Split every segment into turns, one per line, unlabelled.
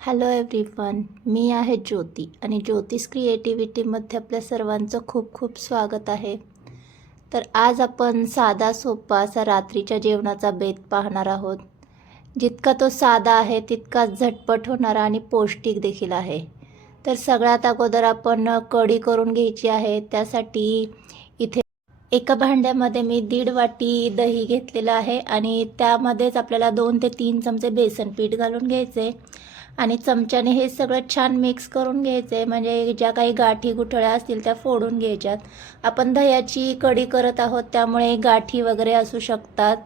Hello everyone मी आहे ज्योती आणि ज्योतिष क्रिएटिव्हिटीमध्ये आपल्या सर्वांचं खूप खूप स्वागत आहे. तर आज आपण साधा सोपा असा रात्रीच्या जेवणाचा बेत पाहणार आहोत. जितका तो साधा आहे तितकाच झटपट होणारा आणि पौष्टिक देखील आहे. तर सगळ्यात अगोदर आपण कढी करून घ्यायची आहे त्यासाठी इथे एका भांड्यामध्ये मी दीड वाटी दही घेतलेलं आहे आणि त्यामध्येच आपल्याला दोन ते तीन चमचे बेसन पीठ घालून घ्यायचे. आणि चमच्याने हे सगळं छान मिक्स करून घ्यायचे म्हणजे ज्या काही गाठी गुठळ्या असतील त्या फोडून घ्यायच्यात. आपण दह्याची कढी करत आहोत त्यामुळे गाठी वगैरे असू शकतात.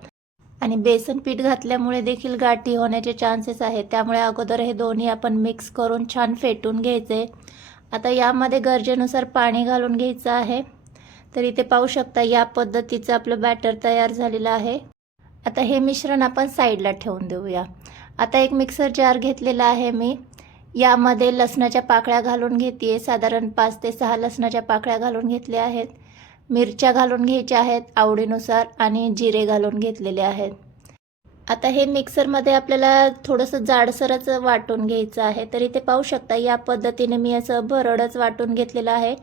आणि बेसन पीठ घातल्यामुळे देखील गाठी होण्याचे चान्सेस आहेत. त्यामुळे अगोदर हे दोन्ही आपण मिक्स करून छान फेटून घ्यायचे आता यामध्ये गरजेनुसार पाणी घालून घ्यायचं आहे. तर इथे पाहू शकता या पद्धतीचं आपलं बॅटर तयार झालेलं आहे. आता हे मिश्रण आपण साईडला ठेवून देऊया. आता एक मिक्सर जार घेतलेला आहे मी. यामध्ये लसणाच्या पाकळ्या घालून घेते साधारण पाच ते सहा लसणाच्या पाकळ्या घालून घेतल्या आहेत. मिरच्या घालून घ्यायच्या आहेत आवडीनुसार आणि जिरे घालून घेतलेले आहेत. आता हे मिक्सरमध्ये आपल्याला थोडंसं जाडसरच वाटून घ्यायचं आहे. तर इथे पाहू शकता या पद्धतीने मी असं भरडच वाटून घेतलेलं आहे.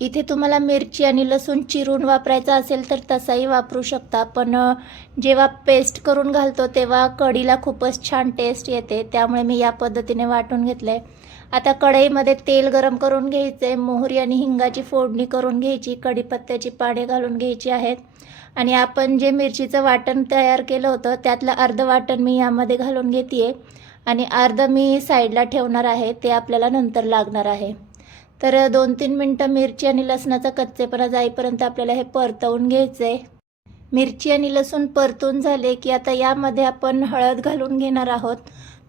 इथे तुम्हाला मिरची आणि लसूण चिरून वापरायचा असेल तर तसाही वापरू शकता पण जेव्हा पेस्ट करून घालतो तेव्हा कढीला खूपच छान टेस्ट येते त्यामुळे मी या पद्धतीने वाटून घेतलं आहे आता कढईमध्ये तेल गरम करून घ्यायचे मोहरी आणि हिंगाची फोडणी करून घ्यायची कढीपत्त्याची पाने घालून घ्यायची आहेत. आणि आपण जे मिरचीचं वाटण तयार केलं होतं त्यातलं अर्ध वाटण मी यामध्ये घालून घेते आणि अर्ध मी साईडला ठेवणार आहे ते आपल्याला नंतर लागणार आहे. तर दोन तीन मिनटं मिरची आणि लसणाचा कच्चेपणा जाईपर्यंत आपल्याला हे परतवून घ्यायचं आहे मिरची आणि लसूण परतून झाले की आता यामध्ये आपण हळद घालून घेणार आहोत.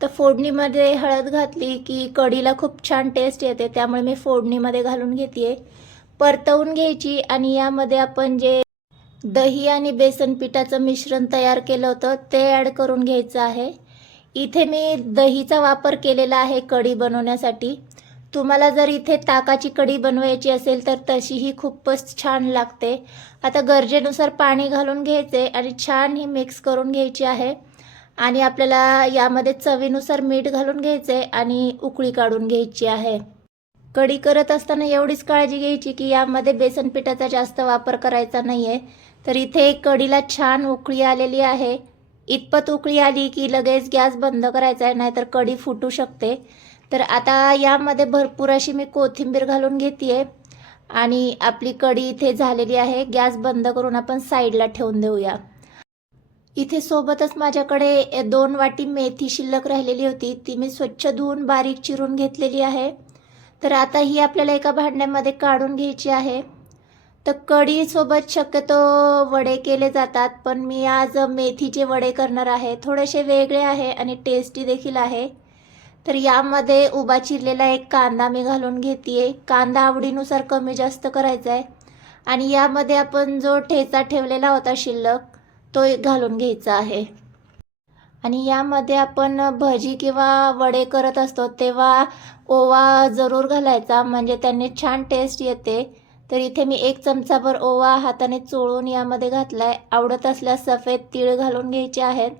तर फोडणीमध्ये हळद घातली की कढीला खूप छान टेस्ट येते त्यामुळे मी फोडणीमध्ये घालून घेते परतवून घ्यायची आणि यामध्ये आपण जे दही आणि बेसन पिठाचं मिश्रण तयार केलं होतं ते ॲड करून घ्यायचं आहे. इथे मी दहीचा वापर केलेला आहे कढी बनवण्यासाठी. तुम्हाला जर इथे ताकाची कढी बनवायची असेल तर तशीही खूपच छान लागते. आता गरजेनुसार पाणी घालून घ्यायचे आणि छान ही मिक्स करून घ्यायची आहे. आणि आपल्याला यामध्ये चवीनुसार मीठ घालून घ्यायचे आणि उकळी काढून घ्यायची आहे. कढी करत असताना एवढीच काळजी घ्यायची की यामध्ये बेसन पिठाचा जास्त वापर करायचा नाही आहे तर इथे कढीला छान उकळी आलेली आहे. इतपत उकळी आली की लगेच गॅस बंद करायचा आहे नाहीतर कढी फुटू शकते. तर आता यामध्ये भरपूर अशी मी कोथिंबीर घालून घेते आणि आपली कढी इथे झालेली आहे. गॅस बंद करून आपण साईडला ठेवून देऊया. इथे सोबतच माझ्याकडे दोन वाटी मेथी शिल्लक राहिलेली होती. ती मी स्वच्छ धुवून बारीक चिरून घेतलेली आहे. तर आता ही आपल्याला एका भांड्यामध्ये काढून घ्यायची आहे. तर कढीसोबत शक्यतो वडे केले जातात पण मी आज मेथीचे वडे करणार आहे. थोडेसे वेगळे आहे आणि टेस्टी देखील आहे. तर यामध्ये उभा चिरलेला एक कांदा मी घालून घेते कांदा आवडीनुसार कमी जास्त करायचा आहे आणि यामध्ये आपण जो ठेचा ठेवलेला होता शिल्लक तो एक घालून घ्यायचा आहे. आणि यामध्ये आपण भजी किंवा वडे करत असतो तेव्हा ओवा जरूर घालायचा म्हणजे त्यांनी छान टेस्ट येते. तर इथे मी एक चमचाभर ओवा हाताने चोळून यामध्ये घातला आहे आवडत असल्यास सफेद तीळ घालून घ्यायचे आहेत.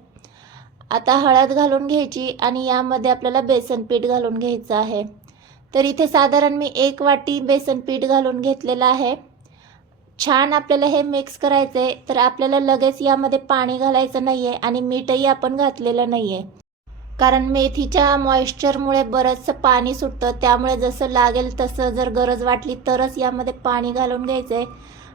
आता हळद घालून घ्यायची आणि यामध्ये आपल्याला बेसन पीठ घालून घ्यायचं आहे. तर इथे साधारण मी एक वाटी बेसन पीठ घालून घेतलेलं आहे. छान आपल्याला हे मिक्स करायचं आहे तर आपल्याला लगेच यामध्ये पाणी घालायचं नाही आहे आणि मीठही आपण घातलेलं नाही आहे कारण मेथीच्या मॉइश्चरमुळे बरंचसं पाणी सुटतं. त्यामुळे जसं लागेल तसं जर गरज वाटली तरच यामध्ये पाणी घालून घ्यायचं आहे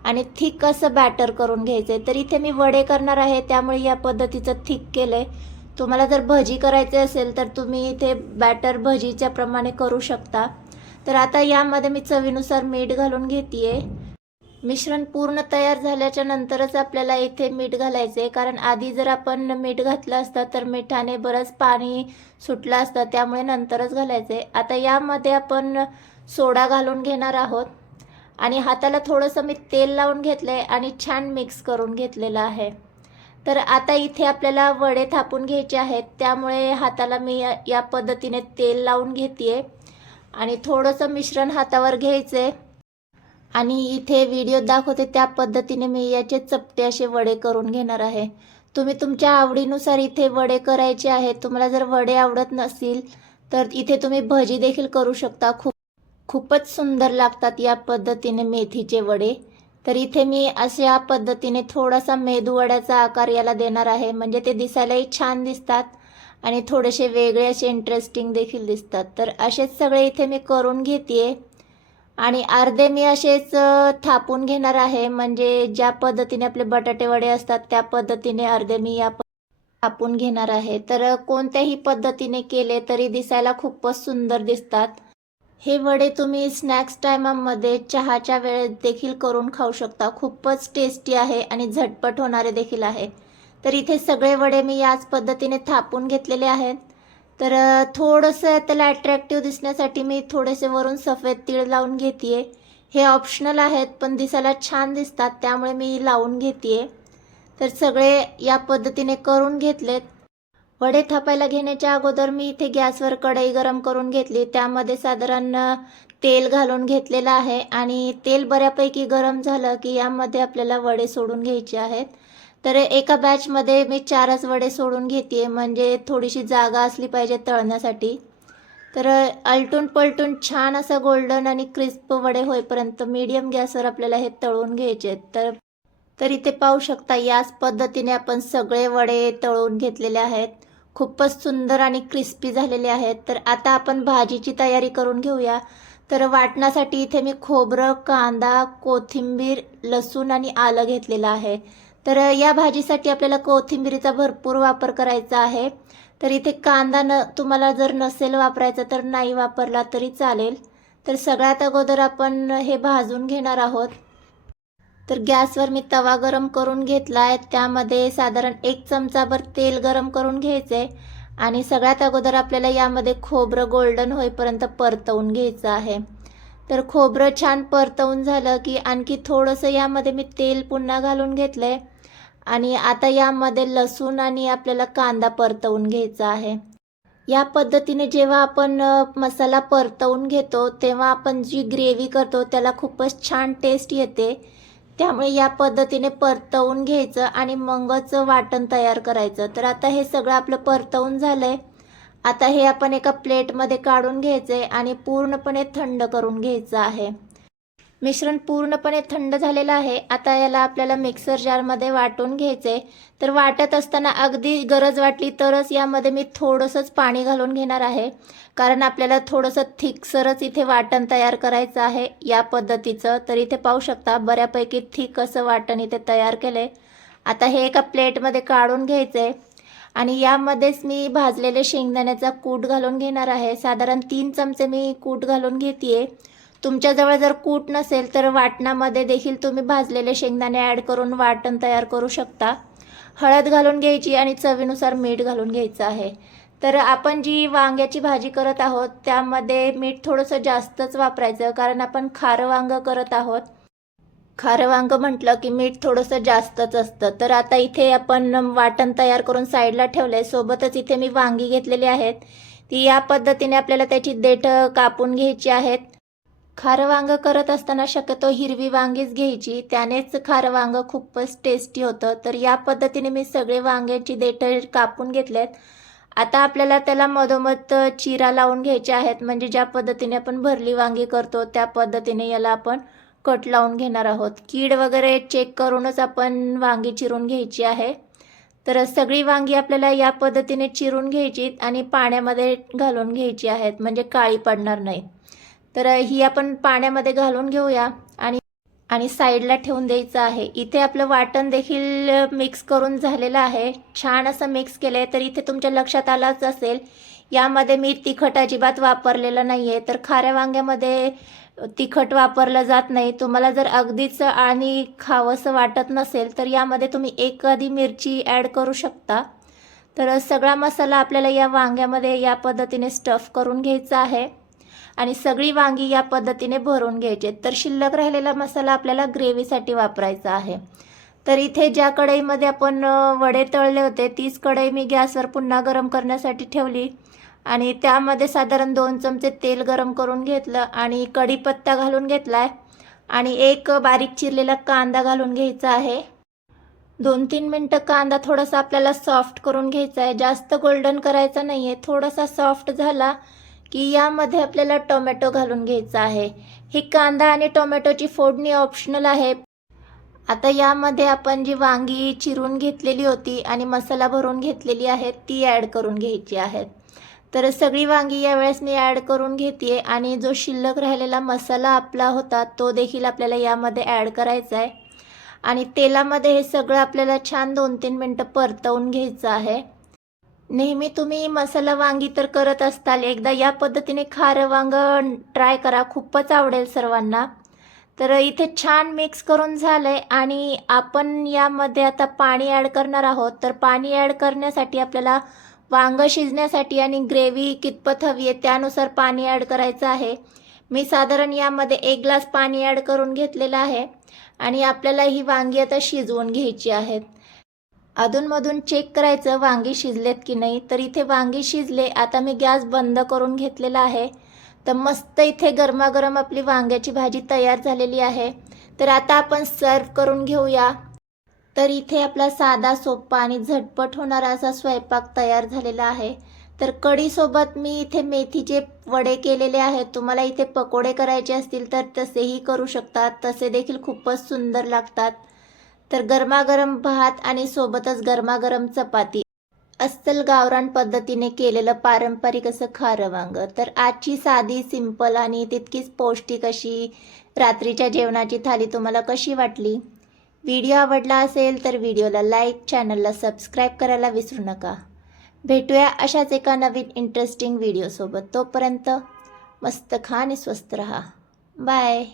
आणि थिक असं बॅटर करून घ्यायचं आहे तर इथे मी वडे करणार आहे. त्यामुळे या पद्धतीचं थिक केलं आहे तुम्हाला जर भजी करायचे असेल तर तुम्ही इथे बॅटर भजीच्या प्रमाणे करू शकता. तर आता यामध्ये मी चवीनुसार मीठ घालून घेते मिश्रण पूर्ण तयार झाल्याच्या नंतरच आपल्याला इथे मीठ घालायचं आहे कारण आधी जर आपण मीठ घातलं असतं तर मिठाने बरंच पाणी सुटलं असतं. त्यामुळे नंतरच घालायचं आहे आता यामध्ये आपण सोडा घालून घेणार आहोत. आणि हाताला थोडंसं मी तेल लावून घेतलं आहे आणि छान मिक्स करून घेतलेलं आहे. तर आता इथे आपल्याला वडे थापून घ्यायचे आहेत. त्यामुळे हाताला मी या- पद्धतीने तेल लावून घेते आणि थोडंसं मिश्रण हातावर घ्यायचं आहे आणि इथे व्हिडिओ दाखवते त्या पद्धतीने मी याचे चपटे असे वडे करून घेणार आहे. तुम्ही तुमच्या आवडीनुसार इथे वडे करायचे आहेत. तुम्हाला जर वडे आवडत नसतील तर इथे तुम्ही भजी देखील करू शकता. खूप खूपच सुंदर लागतात या पद्धतीने मेथीचे वडे. तर इथे मी अशा पद्धतीने थोडासा मेदू वड्याचा आकार याला देणार आहे. म्हणजे ते दिसायलाही छान दिसतात आणि थोडेसे वेगळे असे इंटरेस्टिंग देखील दिसतात. तर असेच सगळे इथे मी करून घेते आणि अर्धे मी असेच थापून घेणार आहे. म्हणजे ज्या पद्धतीने आपले बटाटे वडे असतात त्या पद्धतीने अर्धे मी या थापून घेणार आहे. तर कोणत्याही पद्धतीने केले तरी दिसायला खूपच सुंदर दिसतात. हे वडे तुम्ही स्नॅक्स टायमामध्ये चहाच्या वेळेत देखील करून खाऊ शकता. खूपच टेस्टी आहे आणि झटपट होणारे देखील आहे. तर इथे सगळे वडे मी याच पद्धतीने थापून घेतलेले आहेत. तर थोडंसं त्याला अट्रॅक्टिव्ह दिसण्यासाठी मी थोडेसे वरून सफेद तीळ लावून घेते हे ऑप्शनल आहेत पण दिसायला छान दिसतात त्यामुळे मी लावून घेते तर सगळे या पद्धतीने करून घेतलेत. वडे थापायला घेण्याच्या अगोदर मी इथे गॅसवर कढई गरम करून घेतली. त्यामध्ये साधारण तेल घालून घेतलेलं आहे आणि तेल बऱ्यापैकी गरम झालं की यामध्ये आपल्याला वडे सोडून घ्यायचे आहेत. तर एका बॅचमध्ये मी चारच वडे सोडून घेते म्हणजे थोडीशी जागा असली पाहिजे तळण्यासाठी. तर आलटून पलटून छान असं गोल्डन आणि क्रिस्प वडे होईपर्यंत मीडियम गॅसवर आपल्याला हे तळून घ्यायचे आहेत. तर तर इथे पाहू शकता याच पद्धतीने आपण सगळे वडे तळून घेतलेले आहेत. खूपच सुंदर आणि क्रिस्पी झालेले आहेत. तर आता आपण भाजीची तयारी करून घेऊया. तर वाटण्यासाठी इथे मी खोबरं कांदा कोथिंबीर लसूण आणि आलं घेतलेलं आहे. तर या भाजीसाठी आपल्याला कोथिंबीरीचा भरपूर वापर करायचा आहे. तर इथे कांदा न तुम्हाला जर नसेल वापरायचा तर नाही वापरला तरी चालेल. तर सगळ्यात अगोदर आपण हे भाजून घेणार आहोत. तर गॅसवर मी तवा गरम करून घेतला आहे त्यामध्ये साधारण एक चमचाभर तेल गरम करून घ्यायचं आहे आणि सगळ्यात अगोदर आपल्याला यामध्ये खोबरं गोल्डन होईपर्यंत परतवून घ्यायचं आहे. तर खोबरं छान परतवून झालं की आणखी थोडंसं यामध्ये मी तेल पुन्हा घालून घेतलं आहे आणि आता यामध्ये लसूण आणि आपल्याला कांदा परतवून घ्यायचा आहे. या पद्धतीने जेव्हा आपण मसाला परतवून घेतो तेव्हा आपण जी ग्रेव्ही करतो त्याला खूपच छान टेस्ट येते. त्यामुळे या पद्धतीने परतवून घ्यायचं आणि मगच वाटण तयार करायचं. तर आता हे सगळं आपलं परतवून झालं आहे आता हे आपण एका प्लेटमध्ये काढून घ्यायचं आहे आणि पूर्णपणे थंड करून घ्यायचं आहे. मिश्रण पूर्णपणे थंड झालेलं आहे. आता याला आपल्याला मिक्सर जारमध्ये वाटून घ्यायचे तर वाटत असताना अगदी गरज वाटली तरच यामध्ये मी थोडंसंच पाणी घालून घेणार आहे. कारण आपल्याला थोडंसं थिकसरच इथे वाटण तयार करायचं आहे. या पद्धतीचं. तर इथे पाहू शकता बऱ्यापैकी थिक असं वाटण इथे तयार केलं आहे आता हे एका प्लेटमध्ये काढून घ्यायचे आणि यामध्येच मी भाजलेले शेंगदाण्याचा कूट घालून घेणार आहे. साधारण तीन चमचे मी कूट घालून घेते तुमच्याजवळ जर कूट नसेल तर वाटणामध्ये देखील तुम्ही भाजलेले शेंगदाणे ॲड करून वाटण तयार करू शकता. हळद घालून घ्यायची आणि चवीनुसार मीठ घालून घ्यायचं आहे. तर आपण जी वांग्याची भाजी करत आहोत त्यामध्ये मीठ थोडंसं जास्तच वापरायचं कारण आपण खारं वांगं करत आहोत. खारं वांगं म्हटलं की मीठ थोडंसं जास्तच असतं. तर आता इथे आपण वाटण तयार करून साईडला ठेवलं आहे सोबतच इथे मी वांगी घेतलेली आहेत. ती या पद्धतीने आपल्याला त्याची देठं कापून घ्यायची आहेत. खारं वांगं करत असताना शक्यतो हिरवी वांगीच घ्यायची. त्यानेच खारं वांगं खूपच टेस्टी होतं. तर या पद्धतीने मी सगळे वांग्याची देठं कापून घेतलेत आता आपल्याला त्याला मधोमध चिरा लावून घ्यायचे आहेत. म्हणजे ज्या पद्धतीने आपण भरली वांगी करतो त्या पद्धतीने याला आपण कट लावून घेणार आहोत. कीड वगैरे चेक करूनच आपण वांगी चिरून घ्यायची आहे. तर सगळी वांगी आपल्याला या पद्धतीने चिरून घ्यायची आणि पाण्यामध्ये घालून घ्यायची आहेत. म्हणजे काळी पडणार नाही. तर ही आपण पाण्यामध्ये घालून घेऊया आणि आणि साईडला ठेवून द्यायचं आहे. इथे आपलं वाटण देखील मिक्स करून झालेलं आहे. छान असं मिक्स केलं आहे तर इथे तुमच्या लक्षात आलाच असेल. यामध्ये मी तिखट अजिबात वापरलेलं नाही आहे तर खाऱ्या वांग्यामध्ये तिखट वापरलं जात नाही. तुम्हाला जर अगदीच आणि खावंसं वाटत नसेल तर यामध्ये तुम्ही एखादी मिरची ॲड करू शकता. तर सगळा मसाला आपल्याला या वांग्यामध्ये या पद्धतीने स्टफ करून घ्यायचा आहे. आणि सगळी वांगी या पद्धतीने भरून घ्यायचे. तर शिल्लक राहिलेला मसाला आपल्याला ग्रेव्हीसाठी वापरायचा आहे. तर इथे ज्या कढईमध्ये आपण वडे तळले होते तीच कढई मी गॅसवर पुन्हा गरम करण्यासाठी ठेवली. आणि त्यामध्ये साधारण दोन चमचे तेल गरम करून घेतलं आणि कढीपत्ता घालून घेतला आहे आणि एक बारीक चिरलेला कांदा घालून घ्यायचा आहे. दोन तीन मिनटं कांदा थोडासा आपल्याला सॉफ्ट करून घ्यायचा आहे. जास्त गोल्डन करायचा नाही आहे थोडासा सॉफ्ट झाला की यामध्ये आपल्याला टोमॅटो घालून घ्यायचा आहे. ही कांदा आणि टोमॅटोची फोडणी ऑप्शनल आहे. आता यामध्ये आपण जी वांगी चिरून घेतलेली होती आणि मसाला भरून घेतलेली आहे ती ॲड करून घ्यायची आहेत तर सगळी वांगी यावेळेस मी ॲड करून घेते आणि जो शिल्लक राहिलेला मसाला आपला होता तो देखील आपल्याला यामध्ये ॲड करायचा आहे. आणि तेलामध्ये हे सगळं आपल्याला छान दोन तीन मिनटं परतवून घ्यायचं आहे. नेहमी तुम्ही मसाला वांगी तर करत असताल. एकदा या पद्धतीने खारं वांग ट्राय करा. खूपच आवडेल सर्वांना. तर इथे छान मिक्स करून झालं आहे आणि आपण यामध्ये आता पाणी ॲड करणार आहोत. तर पाणी ॲड करण्यासाठी आपल्याला वांग शिजण्यासाठी आणि ग्रेव्ही कितपत हवी आहे त्यानुसार पाणी ॲड करायचं आहे. मी साधारण यामध्ये एक ग्लास पाणी ॲड करून घेतलेलं आहे. आणि आपल्याला ही वांगी आता शिजवून घ्यायची आहेत अधूनमधून चेक करायचं वांगी शिजलेत की नाही? तर इथे वांगी शिजले आता मी गॅस बंद करून घेतलेला आहे. तर मस्त इथे गरमागरम आपली वांग्याची भाजी तयार झालेली आहे. तर आता आपण सर्व करून घेऊया. तर इथे आपला साधा सोपा आणि झटपट होणारा असा स्वयंपाक तयार झालेला आहे. तर कढीसोबत मी इथे मेथीचे वडे केलेले आहेत. तुम्हाला इथे पकोडे करायचे असतील तर तसेही करू शकतात. तसे देखील खूपच सुंदर लागतात. तर गरमागरम भात आणि सोबतच गरमागरम चपाती. अस्सल गावरान पद्धतीने केलेलं पारंपरिक असं खारं वांग. तर आजची साधी सिंपल आणि तितकीच पौष्टिक अशी रात्रीच्या जेवणाची थाली तुम्हाला कशी वाटली? व्हिडिओ आवडला असेल तर व्हिडिओला लाईक चॅनलला सबस्क्राईब करायला विसरू नका. भेटूया अशाच एका नवीन इंटरेस्टिंग व्हिडिओसोबत तोपर्यंत मस्त खा आणि स्वस्त रहा. बाय.